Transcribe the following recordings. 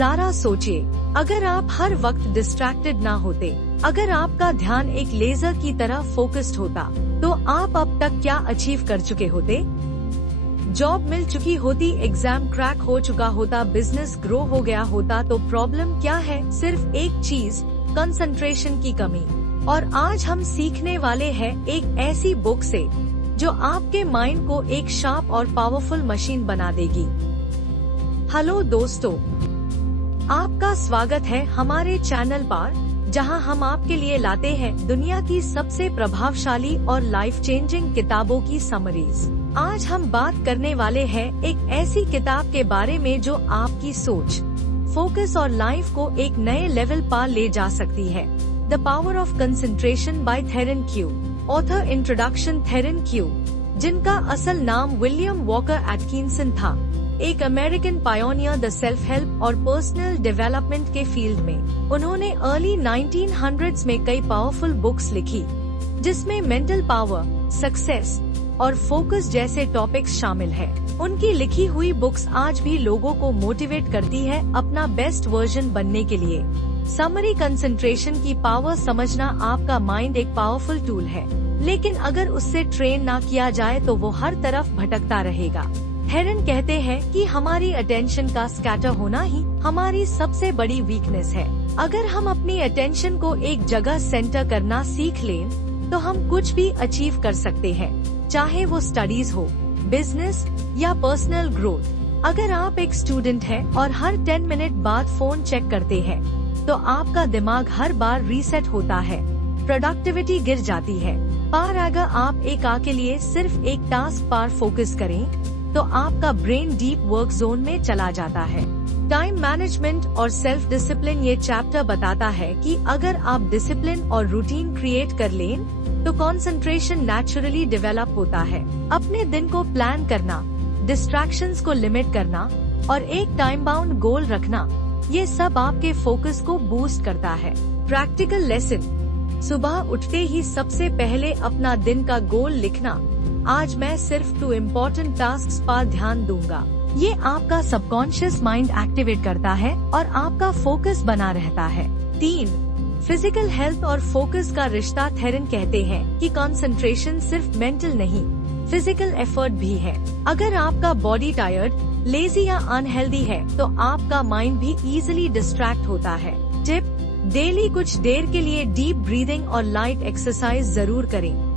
जरा सोचिए, अगर आप हर वक्त डिस्ट्रैक्टेड ना होते, अगर आपका ध्यान एक लेजर की तरह फोकस्ड होता, तो आप अब तक क्या अचीव कर चुके होते? जॉब मिल चुकी होती, एग्जाम क्रैक हो चुका होता, बिजनेस ग्रो हो गया होता। तो प्रॉब्लम क्या है? सिर्फ एक चीज, कंसंट्रेशन की कमी। और आज हम सीखने वाले हैं एक ऐसी बुक से जो आपके माइंड को एक शार्प और पावरफुल मशीन बना देगी। हेलो दोस्तों, आपका स्वागत है हमारे चैनल पर, जहां हम आपके लिए लाते हैं दुनिया की सबसे प्रभावशाली और लाइफ चेंजिंग किताबों की समरीज। आज हम बात करने वाले हैं एक ऐसी किताब के बारे में जो आपकी सोच, फोकस और लाइफ को एक नए लेवल पर ले जा सकती है। The power of concentration by Theron Q. Author introduction. Theron Q, जिनका असल नाम विलियम वॉकर एटकिंसन था, एक American pioneer the self help और पर्सनल डेवलपमेंट के फील्ड में। उन्होंने अर्ली 1900s में कई पावरफुल बुक्स लिखी, जिसमें मेंटल पावर, सक्सेस और फोकस जैसे टॉपिक्स शामिल है। उनकी लिखी हुई बुक्स आज भी लोगों को मोटिवेट करती है अपना बेस्ट वर्जन बनने के लिए। समरी, कंसंट्रेशन की पावर समझना। आपका माइंड एक पावरफुल टूल है, लेकिन अगर उससे ट्रेन ना किया जाए तो वो हर तरफ भटकता रहेगा। थेरेन कहते हैं कि हमारी अटेंशन का स्कैटर होना ही हमारी सबसे बड़ी वीकनेस है। अगर हम अपनी अटेंशन को एक जगह सेंटर करना सीख लें, तो हम कुछ भी अचीव कर सकते हैं, चाहे वो स्टडीज हो, बिजनेस या पर्सनल ग्रोथ। अगर आप एक स्टूडेंट हैं और हर 10 मिनट बाद फोन चेक करते हैं, तो आपका दिमाग हर बार रीसेट होता है, प्रोडक्टिविटी गिर जाती है। पर अगर आप एक के लिए सिर्फ एक टास्क पर फोकस करें, तो आपका ब्रेन डीप वर्क जोन में चला जाता है। टाइम मैनेजमेंट और सेल्फ डिसिप्लिन। ये चैप्टर बताता है कि अगर आप डिसिप्लिन और रूटीन क्रिएट कर लें, तो कंसंट्रेशन नेचुरली डेवलप होता है। अपने दिन को प्लान करना, डिस्ट्रैक्शंस को लिमिट करना और एक टाइम बाउंड गोल रखना, ये सब आपके फोकस को बूस्ट करता है। Practical lesson. सुबह उठते ही सबसे पहले अपना दिन का गोल लिखना। आज मैं सिर्फ 2 इम्पोर्टेंट टास्क्स पर ध्यान दूंगा। ये आपका सबकॉन्शियस माइंड एक्टिवेट करता है और आपका फोकस बना रहता है। 3, फिजिकल हेल्थ और फोकस का रिश्ता। थेरेन कहते हैं कि कंसंट्रेशन सिर्फ मेंटल नहीं, फिजिकल एफर्ट भी है। अगर आपका बॉडी टायर्ड, लेजी या अनहेल्दी है, तो आपका माइंड भी इजीली डिस्ट्रैक्ट होता है। टिप: डेली कुछ देर के लिए डीप ब्रीदिंग और लाइट एक्सरसाइज जरूर करें।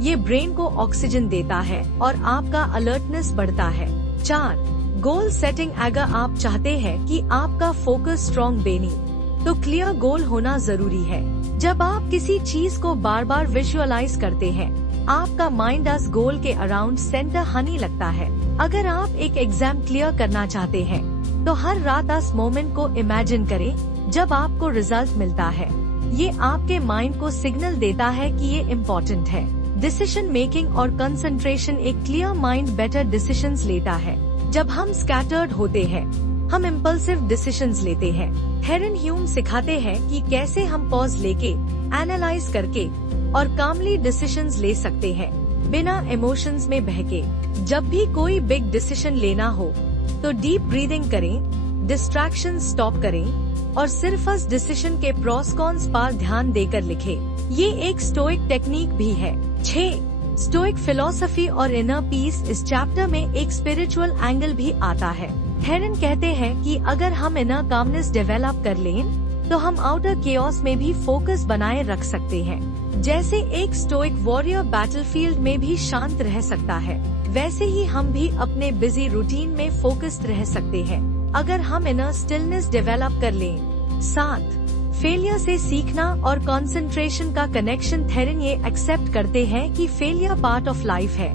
ये ब्रेन को ऑक्सीजन देता है और आपका अलर्टनेस बढ़ता है। 4, गोल सेटिंग। अगर आप चाहते हैं कि आपका फोकस स्ट्रॉन्ग बने, तो क्लियर गोल होना जरूरी है। जब आप किसी चीज को बार बार विजुअलाइज करते हैं, आपका माइंड उस गोल के अराउंड सेंटर होने लगता है। अगर आप एक एग्जाम क्लियर करना चाहते हैं, तो हर रात उस मोमेंट को इमेजिन करें जब आपको रिजल्ट मिलता है। ये आपके माइंड को सिग्नल देता है कि ये इम्पोर्टेंट है। डिसीजन मेकिंग और कंसंट्रेशन। एक क्लियर माइंड बेटर डिसीजंस लेता है। जब हम स्कैटर्ड होते हैं, हम इम्पल्सिव डिसीजंस लेते हैं। थेरेन ह्यूम सिखाते हैं कि कैसे हम पॉज लेके, एनालाइज करके और कामली डिसीजंस ले सकते हैं, बिना इमोशंस में बहके। जब भी कोई बिग डिसीजन लेना हो, तो डीप ब्रीदिंग करें, डिस्ट्रैक्शन स्टॉप करें और सिर्फ उस डिसीजन के प्रोस कॉन्स पर ध्यान देकर लिखें। ये एक स्टोइक टेक्निक भी है। 6, स्टोइक फिलॉसफी और इनर पीस। इस चैप्टर में एक स्पिरिचुअल एंगल भी आता है। थेरेन कहते हैं कि अगर हम इनर कामनेस डेवलप कर लें, तो हम आउटर केओस में भी फोकस बनाए रख सकते हैं। जैसे एक स्टोइक वॉरियर बैटलफील्ड में भी शांत रह सकता है, वैसे ही हम भी अपने बिजी रूटीन में फोकस्ड रह सकते हैं, अगर हम इनर स्टिलनेस डेवलप कर लें। 7, फेलियर से सीखना और कंसंट्रेशन का कनेक्शन। थेरेन ये एक्सेप्ट करते हैं कि फेलियर पार्ट ऑफ लाइफ है,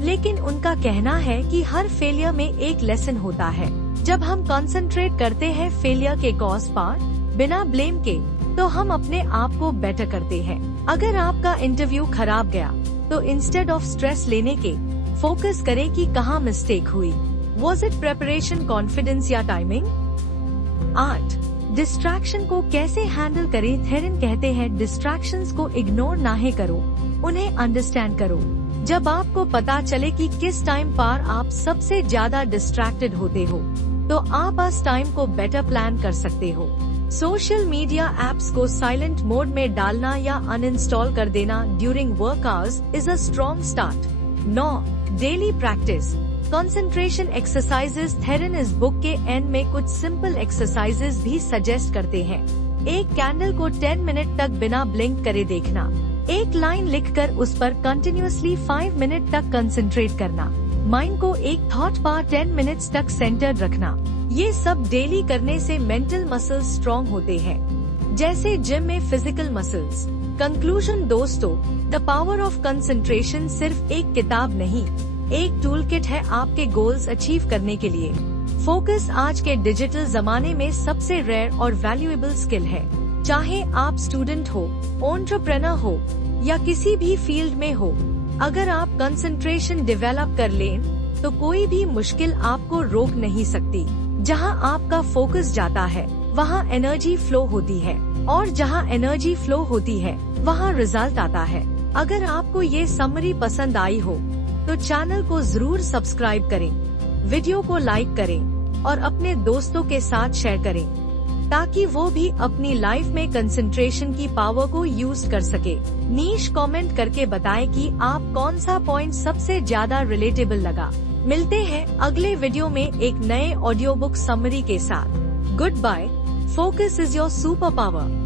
लेकिन उनका कहना है कि हर फेलियर में एक लेसन होता है। जब हम कंसंट्रेट करते हैं फेलियर के कॉज पर, बिना ब्लेम के, तो हम अपने आप को बेटर करते हैं। अगर आपका इंटरव्यू खराब गया, तो इंस्टेड ऑफ स्ट्रेस लेने के, फोकस करें कि कहाँ मिस्टेक हुई। वॉज इट प्रेपरेशन, कॉन्फिडेंस या टाइमिंग? 8, डिस्ट्रैक्शन को कैसे हैंडल करें। थेरेन कहते हैं डिस्ट्रैक्शंस को इग्नोर ना ही करो, उन्हें अंडरस्टैंड करो। जब आपको पता चले कि किस टाइम पर आप सबसे ज्यादा डिस्ट्रैक्टेड होते हो, तो आप इस टाइम को बेटर प्लान कर सकते हो। सोशल मीडिया एप्स को साइलेंट मोड में डालना या अनइंस्टॉल कर देना during work hours is a strong start. 9. Daily practice concentration exercises. Theron इस बुक के एंड में कुछ सिंपल एक्सरसाइजेस भी सजेस्ट करते हैं। एक कैंडल को 10 मिनट तक बिना ब्लिंक करे देखना, एक लाइन लिखकर उस पर कंटिन्यूअसली 5 मिनट तक कंसंट्रेट करना, माइंड को एक थॉट पर 10 मिनट्स तक सेंटर्ड रखना। ये सब डेली करने से मेंटल मसल्स स्ट्रॉन्ग होते हैं, जैसे जिम में फिजिकल मसल्स। कंक्लूजन दोस्तों, द पावर ऑफ कंसंट्रेशन सिर्फ एक किताब नहीं, एक टूल किट है आपके गोल्स अचीव करने के लिए। फोकस आज के डिजिटल जमाने में सबसे रेयर और वैल्यूएबल स्किल है। चाहे आप स्टूडेंट हो, एंटरप्रेन्योर हो या किसी भी फील्ड में हो, अगर आप कंसंट्रेशन डेवलप कर लें तो कोई भी मुश्किल आपको रोक नहीं सकती। जहां आपका फोकस जाता है वहां एनर्जी फ्लो होती है, और जहां एनर्जी फ्लो होती है वहां रिजल्ट आता है। अगर आपको ये समरी पसंद आई हो तो चैनल को जरूर सब्सक्राइब करें, वीडियो को लाइक करें और अपने दोस्तों के साथ शेयर करें, ताकि वो भी अपनी लाइफ में कंसंट्रेशन की पावर को यूज कर सके। नीश कमेंट करके बताएं कि आप कौन सा पॉइंट सबसे ज्यादा रिलेटेबल लगा। मिलते हैं अगले वीडियो में एक नए ऑडियो बुक समरी के साथ। Good bye. Focus is your super power.